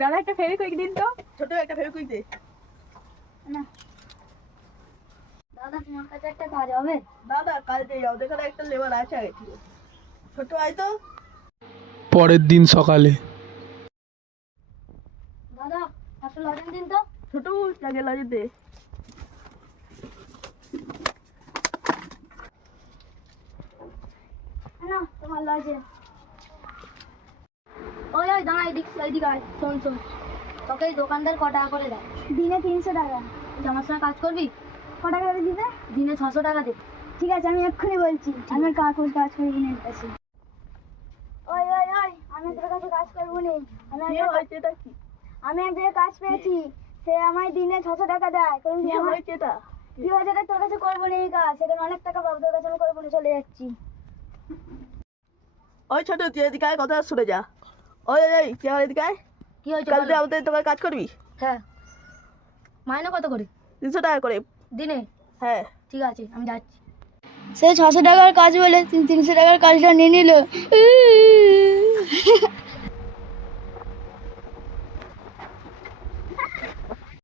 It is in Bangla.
দাদা একটা ফেভিকুইক দিন তো। ছোট একটা ফেভিকুইক দে না দাদা, তোমার কাছে একটা কাজ হবে? দাদা কাল দিয়ে যাও, দেখালে একটা লেবার আছে আগে থেকে। ছোট আয় তো। পরের দিন সকালে দাদা একটা লজেন দিন তো। ছোট আগে লাগে দে। না তোমার লজেন। ওই ওই দাঁড়া, এদিকে আয়। শোন শোন, তোকে এই দোকানদার ক টাকা করে দেয়? দিনে 300 টাকা। তুই আমার সঙ্গে কাজ করবি? ক টাকা করে দিবে? দিনে 600 টাকা দেবে। ঠিক আছে, আমি এক্ষুনি বলছি। আমার কাকুর কাজ করে কিনে নিতেছি। ওই ওই ওই, আমি তোর কাছে কাজ করবো নি। কি হয়েছে এটা? কি আমি এক জায়গায় কাজ পেয়েছি, সে আমায় দিনে 600 টাকা দেয়। কারণ কি হয়েছে এটা? কি হয়েছে এটা তোর কাছে করবো নি কাজ, সেখানে অনেক টাকা পাবো, তোর কাছে আমি করবো নি, চলে যাচ্ছি। ওই ছোট তুই এদিকে আয়, কথা শুনে যা। ওই ওই ওই, তুই আমার এদিকে আয়। কি হয়েছে? কাল দিয়ে আমাদের তোকে কাজ করবি হ্যাঁ। মাইনে কত করে? 300 টাকা করে দিনে? হ্যাঁ। ঠিক আছে, আমি যাচ্ছি। সে 600 টাকার কাজ বলে 300 টাকার কাজটা নিয়ে নিল।